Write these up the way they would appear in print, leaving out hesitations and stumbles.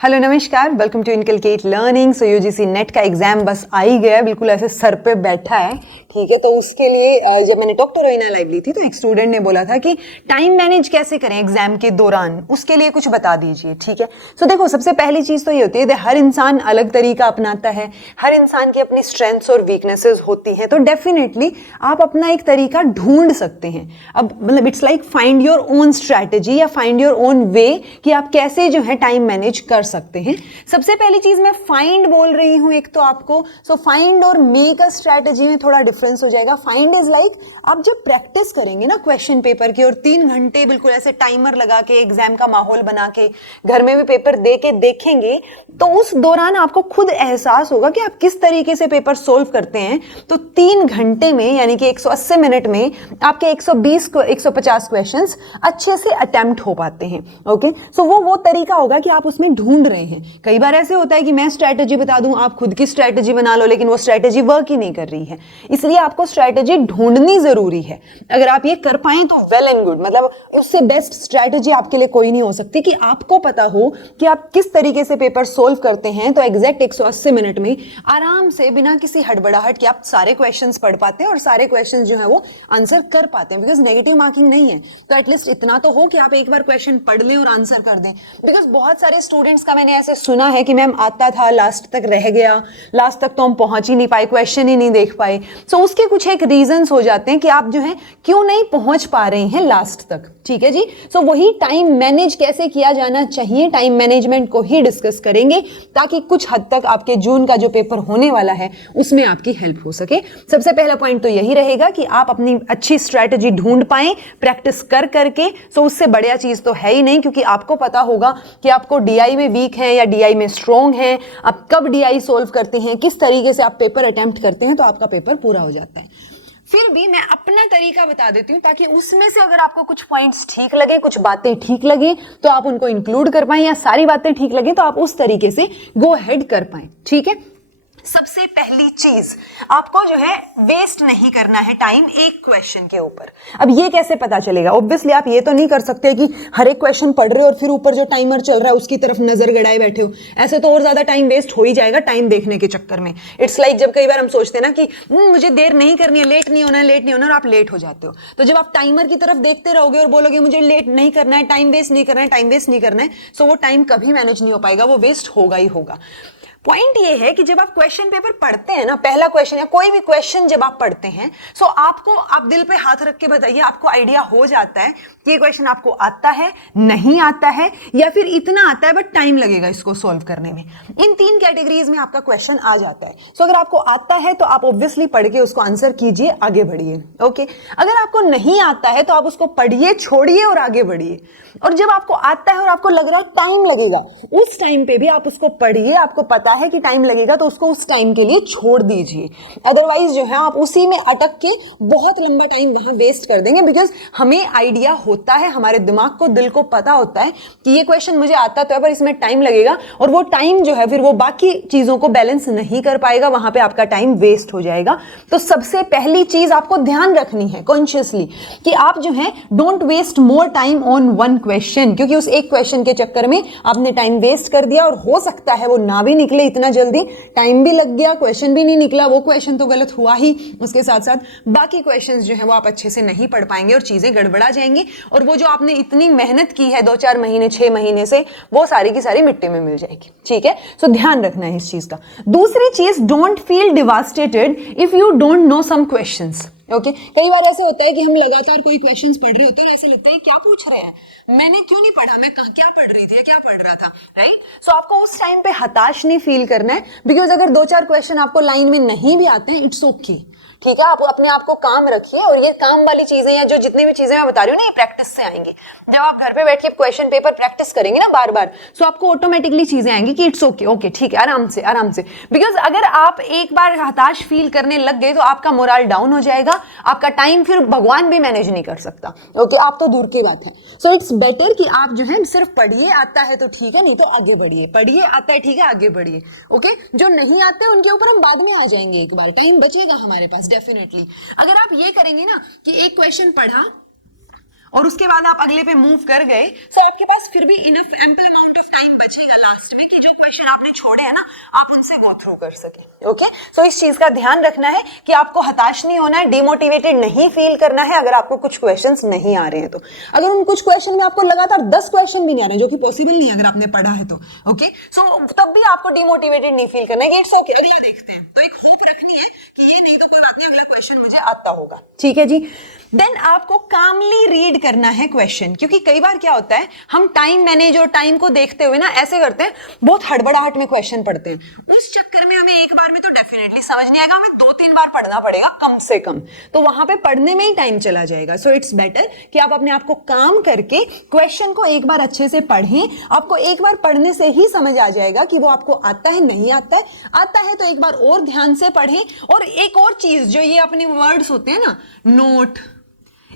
Hello नमस्कार, welcome to Inculcate Learning. So UGC NET का exam बस आ ही गया, बिल्कुल ऐसे सर पे बैठा है। ठीक है, तो उसके लिए जब मैंने टॉक टू रोइना लाइव ली थी तो एक स्टूडेंट ने बोला था कि टाइम मैनेज कैसे करें एग्जाम के दौरान, उसके लिए कुछ बता दीजिए। ठीक है, सो देखो सबसे पहली चीज तो ये होती है हर इंसान अलग तरीका अपनाता है, हर इंसान की अपनी स्ट्रेंथ्स और वीकनेसेस होती हैं, तो डेफिनेटली आप अपना एक तरीका ढूंढ सकते हैं। अब मतलब it's like find your own strategy या फाइंड योर ओन वे कि आप कैसे जो है टाइम मैनेज कर सकते हैं। सबसे पहली चीज मैं फाइंड बोल रही हूं एक तो आपको, सो फाइंड और मेक अ स्ट्रैटेजी में थोड़ा डिफरेंस हो जाएगा। फाइंड इज लाइक आप जब प्रैक्टिस करेंगे ना क्वेश्चन पेपर की और 3 घंटे बिल्कुल ऐसे टाइमर लगा के एग्जाम का माहौल बना के घर में भी पेपर दे के देखेंगे, तो उस दौरान आपको खुद एहसास होगा कि आप किस तरीके से पेपर सोल्व करते हैं। तो 3 घंटे में यानी कि 180 मिनट में आपके 150 क्वेश्चंस अच्छे से अटेम्प्ट हो पाते हैं। ओके, सो वो तरीका होगा कि आप उसमें ढूंढ रहे हैं। कई बार ऐसे होता है कि मैं स्ट्रैटेजी बता दूं, आप खुद की स्ट्रैटेजी बना लो, लेकिन वो स्ट्रैटेजी वर्क ही नहीं कर रही है। इसलिए आपको स्ट्रैटेजी ढूंढनी जरूरी है। अगर आप ये कर पाएं तो वेल एंड गुड, मतलब उससे बेस्ट स्ट्रैटेजी आपके लिए कोई नहीं हो सकती कि आपको पता हो कि आप किस तरीके से पेपर सोल्व करते हैं। तो एग्जैक्ट 180 मिनट में आराम से बिना किसी हड़बड़ाहट के आप सारे क्वेश्चंस पढ़ पाते हैं और सारे क्वेश्चंस जो है वो आंसर कर पाते हैं। बिकॉज नेगेटिव मार्किंग नहीं है, तो एटलीस्ट इतना तो हो कि आप एक बार क्वेश्चन पढ़ लें और आंसर कर दें। बिकॉज बहुत सारे स्टूडेंट्स का मैंने ऐसे सुना है कि मैम आता था, लास्ट तक रह गया, लास्ट तक तो हम पहुंच ही नहीं पाए, क्वेश्चन ही नहीं देख पाए। सो उसके कुछ एक रीजंस हो जाते हैं कि आप जो है क्यों नहीं पहुंच पा रहे हैं लास्ट तक। ठीक है जी, सो वही टाइम मैनेज कैसे किया जाना चाहिए, टाइम मैनेजमेंट को ही डिस्कस करेंगे ताकि कुछ हद तक आपके जून का जो पेपर होने वाला है उसमें आपकी हेल्प हो सके। सबसे पहला पॉइंट तो यही रहेगा कि आप अपनी अच्छी स्ट्रैटेजी ढूंढ पाएं प्रैक्टिस कर करके। सो उससे बढ़िया चीज तो है ही नहीं, क्योंकि आपको पता होगा कि आपको डीआई में वीक है या डीआई में स्ट्रॉन्ग है, आप कब डीआई सोल्व करते हैं, किस तरीके से आप पेपर अटेम्प्ट करते हैं, तो आपका पेपर पूरा हो जाता है। फिर भी मैं अपना तरीका बता देती हूं ताकि उसमें से अगर आपको कुछ पॉइंट्स ठीक लगे, कुछ बातें ठीक लगे, तो आप उनको इंक्लूड कर पाएं, या सारी बातें ठीक लगे तो आप उस तरीके से गो अहेड कर पाएं। ठीक है, सबसे पहली चीज आपको जो है वेस्ट नहीं करना है टाइम एक क्वेश्चन के ऊपर। अब ये कैसे पता चलेगा? ऑब्वियसली आप ये तो नहीं कर सकते कि हर एक क्वेश्चन पढ़ रहे हो और फिर ऊपर जो टाइमर चल रहा है उसकी तरफ नजर गड़ाए बैठे हो। ऐसे तो और ज्यादा टाइम वेस्ट हो ही जाएगा टाइम देखने के चक्कर में। इट्स लाइक जब कई बार हम सोचते हैं ना कि मुझे देर नहीं करनी है, लेट नहीं होना है, लेट नहीं होना, और आप लेट हो जाते हो। तो जब आप टाइमर की तरफ देखते रहोगे और बोलोगे मुझे लेट नहीं करना है, टाइम वेस्ट नहीं करना है, टाइम वेस्ट नहीं करना है, सो वो टाइम कभी मैनेज नहीं हो पाएगा, वो वेस्ट होगा ही होगा। पॉइंट ये है कि जब आप क्वेश्चन पेपर पढ़ते हैं ना, पहला क्वेश्चन या कोई भी क्वेश्चन जब आप पढ़ते हैं, सो आपको, आप दिल पे हाथ रख के बताइए, आपको आइडिया हो जाता है कि ये क्वेश्चन आपको आता है, नहीं आता है, या फिर इतना आता है बट टाइम लगेगा इसको सॉल्व करने में। इन 3 कैटेगरीज में आपका क्वेश्चन आ जाता है। सो अगर आपको आता है तो आप ऑब्वियसली पढ़ के उसको आंसर कीजिए, आगे बढ़िए। ओके, अगर आपको नहीं आता है तो आप उसको पढ़िए, छोड़िए और आगे बढ़िए। और जब आपको आता है और आपको लग रहा है टाइम लगेगा, उस टाइम पे भी आप उसको पढ़िए, आपको पता है कि टाइम लगेगा तो उसको उस टाइम के लिए छोड़ दीजिए। अदरवाइज जो है आप उसी में अटक के बहुत लंबा टाइम वहां वेस्ट कर देंगे। बिकॉज हमें आइडिया होता है, हमारे दिमाग को, दिल को पता होता है कि ये क्वेश्चन मुझे आता तो है पर इसमें टाइम लगेगा, और वो टाइम जो है फिर वो बाकी चीजों को बैलेंस नहीं कर पाएगा, वहां पे आपका टाइम वेस्ट हो जाएगा। तो सबसे पहली चीज आपको ध्यान रखनी है कॉन्शियसली कि आप जो है don't waste more time on one question, क्योंकि उस एक क्वेश्चन के चक्कर में आपने टाइम वेस्ट कर दिया और हो सकता है वो ना भी निकले इतना जल्दी, टाइम भी लग गया, क्वेश्चन भी नहीं निकला, वो क्वेश्चन तो गलत हुआ ही, उसके साथ साथ बाकी क्वेश्चंस जो है वो आप अच्छे से नहीं पढ़ पाएंगे और चीजें गड़बड़ा जाएंगी, और वो जो आपने इतनी मेहनत की है 2-4 महीने 6 महीने से, वो सारी की सारी मिट्टी में मिल जाएगी। ठीक है, सो ध्यान रखना है इस चीज का। दूसरी चीज, don't feel devastated if you don't know some questions. Okay, कई बार ऐसे होता है कि हम लगातार कोई क्वेश्चंस पढ़ रहे होते हैं, ऐसे लगता है क्या पूछ रहे हैं, मैंने क्यों नहीं पढ़ा, मैं क्या पढ़ रही थी, क्या पढ़ रहा था, राइट? सो आपको उस टाइम पे हताश नहीं फील करना है। बिकॉज अगर 2-4 क्वेश्चन आपको लाइन में नहीं भी आते हैं, इट्स ओके। ठीक है, आप अपने आप को काम रखिए, और ये काम वाली चीजें या जो जितनी भी चीजें मैं बता रही हूँ ना, ये प्रैक्टिस से आएंगी। जब आप घर पे बैठ के क्वेश्चन पेपर प्रैक्टिस करेंगे ना बार बार, सो आपको ऑटोमेटिकली चीजें आएंगी कि इट्स ओके, ओके ठीक है, आराम से आराम से। बिकॉज अगर आप एक बार हताश फील करने लग गए तो आपका मोरल डाउन हो जाएगा, आपका टाइम फिर भगवान भी मैनेज नहीं कर सकता। ओके, आप तो दूर की बात है। सो इट्स बेटर कि आप जो है सिर्फ पढ़िए, आता है तो ठीक है, नहीं तो आगे बढ़िए, पढ़िए, आता है ठीक है, आगे बढ़िए। ओके, जो नहीं आते उनके ऊपर हम बाद में आ जाएंगे, एक बार टाइम बचेगा हमारे पास डेफिनेटली। अगर आप ये करेंगे ना कि एक क्वेश्चन पढ़ा और उसके बाद आप अगले पे मूव कर गए, सो आपके पास फिर भी enough ample amount of time बचेगा लास्ट में कि जो क्वेश्चन आपने छोड़े हैं ना आप उनसे गो थ्रू कर सके। ओके, सो इस चीज का ध्यान रखना है कि आपको हताश नहीं होना है, डिमोटिवेटेड नहीं फील करना है अगर आपको कुछ क्वेश्चंस नहीं आ रहे हैं तो। अगर उन कुछ क्वेश्चन में आपको लगातार 10 क्वेश्चन भी नहीं आ रहे हैं, जो कि पॉसिबल नहीं है अगर आपने पढ़ा है तो, ओके, सो तब भी आपको डिमोटिवेटेड नहीं फील करना है, इट्स ओके, अगला देखते हैं। तो एक होप रखनी है कि ये नहीं तो कोई बात नहीं, अगला क्वेश्चन मुझे आता होगा, ठीक है जी। देन आपको कामली रीड करना है क्वेश्चन, क्योंकि कई बार क्या होता है हम टाइम मैनेज और टाइम को देखते हुए ना ऐसे करते हैं, बहुत हड़बड़ाहट में क्वेश्चन पढ़ते हैं, उस चक्कर में हमें एक बार में तो डेफिनेटली समझ नहीं आएगा, हमें 2-3 बार पढ़ना पड़ेगा कम से कम, तो वहां पे पढ़ने में ही टाइम चला जाएगा। सो इट्स बेटर कि आप अपने आप को काम करके क्वेश्चन को एक बार अच्छे से पढ़ें। आपको एक बार पढ़ने से ही समझ आ जाएगा कि वो आपको आता है नहीं आता है, आता है तो एक बार और ध्यान से पढ़ें। और एक और चीज, जो ये अपने वर्ड्स होते हैं ना, नोट,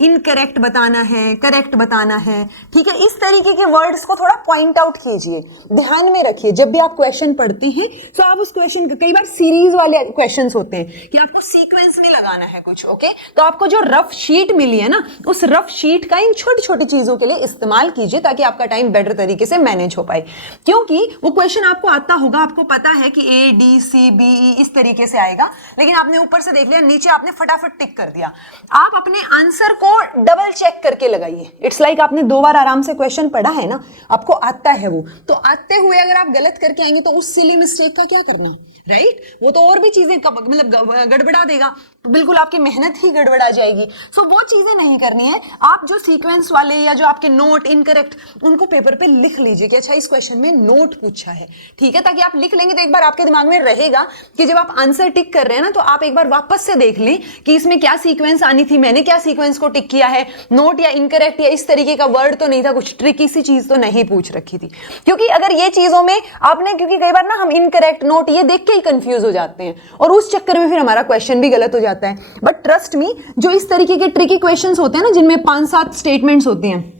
इनकरेक्ट बताना है, करेक्ट बताना है, ठीक है, इस तरीके के वर्ड्स को थोड़ा पॉइंट आउट कीजिए, ध्यान में रखिए जब भी आप क्वेश्चन पढ़ती हैं। तो आप उस क्वेश्चन, कई बार सीरीज वाले क्वेश्चंस होते हैं कि आपको सीक्वेंस में लगाना है कुछ, ओके, तो आपको जो रफ शीट मिली है ना, उस रफ शीट का इन छोटी छोटी चीजों के लिए इस्तेमाल कीजिए ताकि आपका टाइम बेटर तरीके से मैनेज हो पाए। क्योंकि वो क्वेश्चन आपको आता होगा, आपको पता है कि A, D, C, B, E इस तरीके से आएगा, लेकिन आपने ऊपर से देख लिया, नीचे आपने फटाफट टिक कर दिया। आप अपने आंसर को डबल चेक करके लगाइए। इट्स लाइक आपने 2 बार आराम से क्वेश्चन पढ़ा है ना, आपको आता है वो, तो आते हुए अगर आप गलत करके आएंगे तो उस सिली मिस्टेक का क्या करना, राइट? वो तो और भी चीजें मतलब गड़बड़ा देगा, तो बिल्कुल आपकी मेहनत ही गड़बड़ा जाएगी। सो वो चीजें नहीं करनी है। आप जो सीक्वेंस वाले या जो आपके नोट इनकरेक्ट, उनको पेपर पे लिख लीजिए कि अच्छा इस क्वेश्चन में नोट पूछा है, ठीक है, ताकि आप लिख लेंगे तो एक बार आपके दिमाग में रहेगा कि जब आप आंसर टिक कर रहे हैं ना, तो आप एक बार वापस से देख लें कि इसमें क्या सीक्वेंस आनी थी, मैंने क्या सीक्वेंस को टिक किया है, नोट या इनकरेक्ट या इस तरीके का वर्ड तो नहीं था, कुछ ट्रिकी सी चीज तो नहीं पूछ रखी थी। क्योंकि अगर ये चीजों में आपने, क्योंकि कई बार ना हम इनकरेक्ट, नोट ये देख के ही कंफ्यूज हो जाते हैं और उस चक्कर में फिर हमारा क्वेश्चन भी गलत हो जाता है। बट ट्रस्ट मी, जो इस तरीके के ट्रिकी क्वेश्चंस होते हैं ना, जिनमें 5-7 स्टेटमेंट्स होती हैं,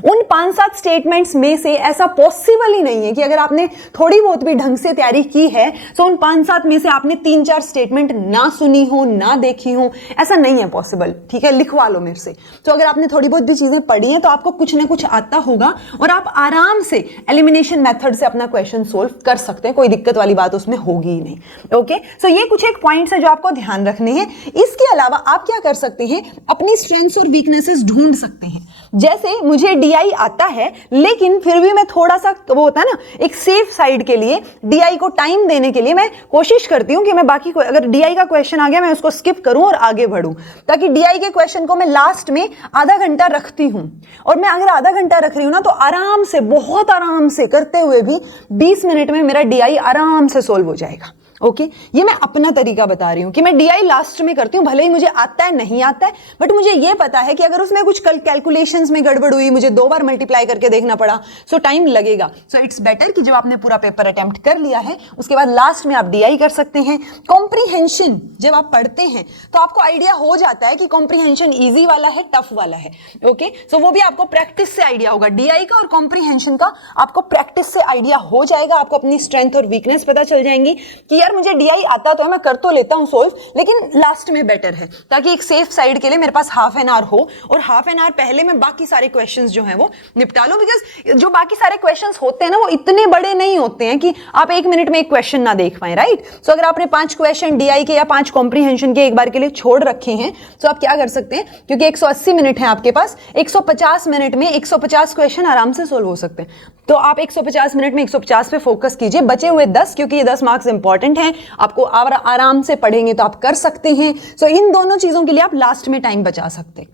उन 5-7 स्टेटमेंट्स में से ऐसा पॉसिबल ही नहीं है कि अगर आपने थोड़ी बहुत भी ढंग से तैयारी की है तो उन 5-7 में से आपने 3-4 स्टेटमेंट ना सुनी हो, ना देखी हो, ऐसा नहीं है पॉसिबल, ठीक है, लिखवा लो मेरे से। तो अगर आपने थोड़ी बहुत भी चीजें पढ़ी हैं तो आपको कुछ ना कुछ आता होगा और आप आराम से एलिमिनेशन मेथड से अपना क्वेश्चन सोल्व कर सकते हैं, कोई दिक्कत वाली बात उसमें होगी ही नहीं। ओके, सो ये कुछ एक पॉइंट्स है जो आपको ध्यान रखने हैं। इसके अलावा आप क्या कर सकते हैं, अपनी स्ट्रेंथ्स और वीकनेसेस ढूंढ सकते हैं। जैसे मुझे डीआई आता है, लेकिन फिर भी मैं थोड़ा सा, वो होता है ना, एक सेफ साइड के लिए डीआई को टाइम देने के लिए मैं कोशिश करती हूं कि मैं बाकी को, अगर डीआई का क्वेश्चन आ गया मैं उसको स्किप करूं और आगे बढ़ूं, ताकि डीआई के क्वेश्चन को मैं लास्ट में आधा घंटा रखती हूं। और मैं अगर आधा घंटा रख रही हूं ना, तो आराम से, बहुत आराम से करते हुए भी 20 मिनट में मेरा डीआई आराम से सोल्व हो जाएगा। ओके, ये मैं अपना तरीका बता रही हूं कि मैं डीआई लास्ट में करती हूं, भले ही मुझे आता है नहीं आता है, बट मुझे ये पता है कि अगर उसमें कुछ कैलकुलेशंस में गड़बड़ हुई, मुझे 2 बार मल्टीप्लाई करके देखना पड़ा, सो टाइम लगेगा। सो इट्स बेटर कि जब आपने पूरा पेपर अटेम्प्ट कर लिया है, उसके बाद लास्ट में आप डीआई कर सकते हैं। कॉम्प्रीहेंशन जब आप पढ़ते हैं तो आपको आइडिया हो जाता है कि कॉम्प्रीहेंशन ईजी वाला है, टफ वाला है। ओके, सो वो भी आपको प्रैक्टिस से आइडिया होगा, डीआई का और कॉम्प्रीहेंशन का आपको प्रैक्टिस से आइडिया हो जाएगा। आपको अपनी स्ट्रेंथ और वीकनेस पता चल जाएंगी कि मुझे डीआई आता तो है, मैं कर तो लेता हूं सोल्व, लेकिन लास्ट में बेटर है, ताकि एक सेफ साइड के लिए मेरे पास हाफ एन आवर हो, और हाफ एन आवर पहले मैं बाकी सारे क्वेश्चंस जो हैं वो निपटा लूं। बिकॉज जो बाकी सारे क्वेश्चंस होते हैं ना, वो इतने बड़े नहीं होते हैं कि आप 1 मिनट में एक क्वेश्चन ना देख पाए, राइट? सो अगर आपने 5 क्वेश्चन डीआई के या 5 कॉम्प्रीहेंशन के एक बार के लिए छोड़ रखे हैं, तो आप क्या कर सकते हैं, क्योंकि 180 मिनट है आपके पास, 150 मिनट में 150 क्वेश्चन आराम से सोल्व हो सकते हैं। तो आप 150 मिनट में 150 पे फोकस कीजिए, बचे हुए 10, क्योंकि ये 10 मार्क्स इंपॉर्टेंट हैं, आपको आराम से पढ़ेंगे तो आप कर सकते हैं। सो इन दोनों चीजों के लिए आप लास्ट में टाइम बचा सकते हैं,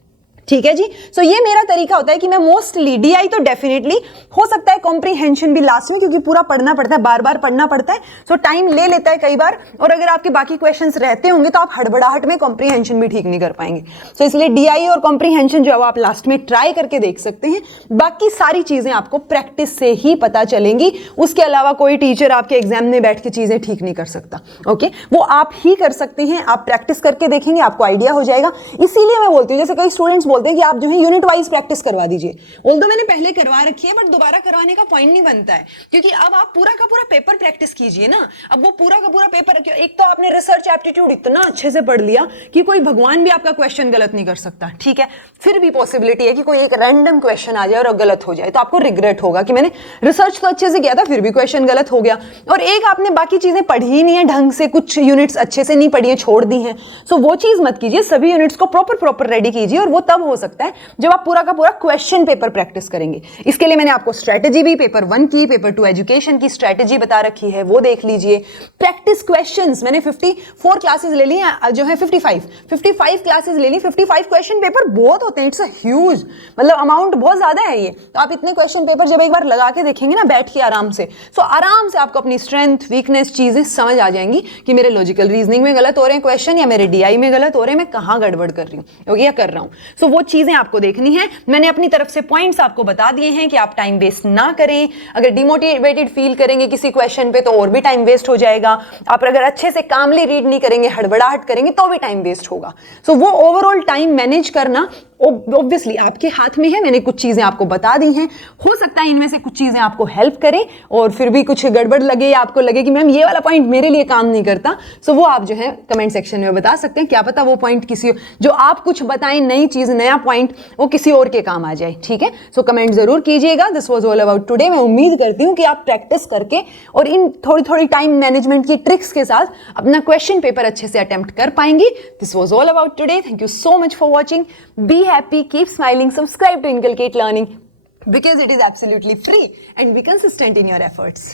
ठीक है जी। सो ये मेरा तरीका होता है कि मैं मोस्टली डीआई तो डेफिनेटली हो सकता है, कॉम्प्रीहेंशन भी लास्ट में, क्योंकि पूरा पढ़ना पड़ता है, बार बार पढ़ना पड़ता है, सो टाइम ले लेता है कई बार, और अगर आपके बाकी क्वेश्चंस रहते होंगे तो आप हड़बड़ाहट में कॉम्प्रीहेंशन भी ठीक नहीं कर पाएंगे। सो इसलिए डीआई और कॉम्प्रीहेंशन जो आप लास्ट में ट्राई करके देख सकते हैं। बाकी सारी चीजें आपको प्रैक्टिस से ही पता चलेंगी, उसके अलावा कोई टीचर आपके एग्जाम में बैठ के चीजें ठीक नहीं कर सकता। ओके, वो आप ही कर सकते हैं, आप प्रैक्टिस करके देखेंगे, आपको आइडिया हो जाएगा। इसीलिए मैं बोलती हूँ, जैसे कई स्टूडेंट्स बोलते हैं कि आप जो है यूनिट वाइज प्रैक्टिस करवा दीजिए। ऑल्दो मैंने पहले करवा रखी है बट दोबारा करवाने का पॉइंट नहीं बनता है, क्योंकि अब आप पूरा का पूरा पेपर प्रैक्टिस कीजिए ना। अब वो पूरा का पूरा पेपर, एक तो आपने रिसर्च एप्टीट्यूड इतना अच्छे से पढ़ लिया कि कोई भगवान भी आपका क्वेश्चन गलत नहीं कर सकता, ठीक है। फिर भी पॉसिबिलिटी है कि कोई एक रैंडम क्वेश्चन आ जाए और गलत हो जाए, तो आपको रिग्रेट होगा कि मैंने रिसर्च तो अच्छे से किया था फिर भी क्वेश्चन गलत हो गया। और एक आपने बाकी चीजें पढ़ी ही नहीं है ढंग से, कुछ यूनिट्स अच्छे से नहीं पढ़ी है, छोड़ दी हैं, सो वो चीज मत कीजिए। सभी यूनिट्स को प्रॉपर रेडी कीजिए, और वो तब हो सकता है जब आप पूरा का पूरा क्वेश्चन पेपर प्रैक्टिस करेंगे। इसके लिए मैंने आपको स्ट्रेटेजी भी पेपर 1 की, पेपर 2 एजुकेशन की स्ट्रेटेजी बता रखी है, वो देख लीजिए। प्रैक्टिस क्वेश्चंस मैंने 54 क्लासेस ले ली, जो है 55 क्लासेस ले ली। 55 क्वेश्चन पेपर बहुत होते हैं, इट्स अ ह्यूज, मतलब अमाउंट बहुत ज्यादा है ये। तो आप इतने क्वेश्चन पेपर जब एक बार लगा के देखेंगे ना बैठ के आराम से, सो आराम से आपको अपनी स्ट्रेंथ वीकनेस चीजें समझ आ जाएंगी कि मेरे लॉजिकल रीजनिंग में गलत हो रहे हैं क्वेश्चन, या मेरे डीआई में गलत हो रहे हैं, मैं कहां गड़बड़ कर रही हूं या कर रहा हूं। सो वो चीजें आपको देखनी है। मैंने अपनी तरफ से पॉइंट्स आपको बता दिए हैं कि आप टाइम वेस्ट ना करें। अगर डिमोटिवेटेड फील करेंगे किसी क्वेश्चन पे तो और भी टाइम वेस्ट हो जाएगा। आप अगर अच्छे से कामली रीड नहीं करेंगे, हड़बड़ाहट करेंगे तो भी टाइम वेस्ट होगा। सो वो ओवरऑल टाइम मैनेज करना ऑब्वियसली आपके हाथ में है। मैंने कुछ चीजें आपको बता दी हैं, हो सकता है इनमें से कुछ चीजें आपको हेल्प करें, और फिर भी कुछ गड़बड़ लगे या आपको लगे कि मैम ये वाला पॉइंट मेरे लिए काम नहीं करता, सो वो आप जो है कमेंट सेक्शन में बता सकते हैं। क्या पता वो पॉइंट किसी जो आप कुछ बताएं, नई चीज, नया पॉइंट, वो किसी और के काम आ जाए, ठीक है। सो कमेंट जरूर कीजिएगा। This was all about today. मैं उम्मीद करती हूँ कि आप प्रैक्टिस करके और इन थोड़ी टाइम मैनेजमेंट की ट्रिक्स के साथ अपना क्वेश्चन पेपर अच्छे से अटेम्प्ट कर पाएंगे। This was all about today. Thank you so much for watching. Be happy, keep smiling, subscribe to Inculcate Learning because it is absolutely free, and be consistent in your efforts.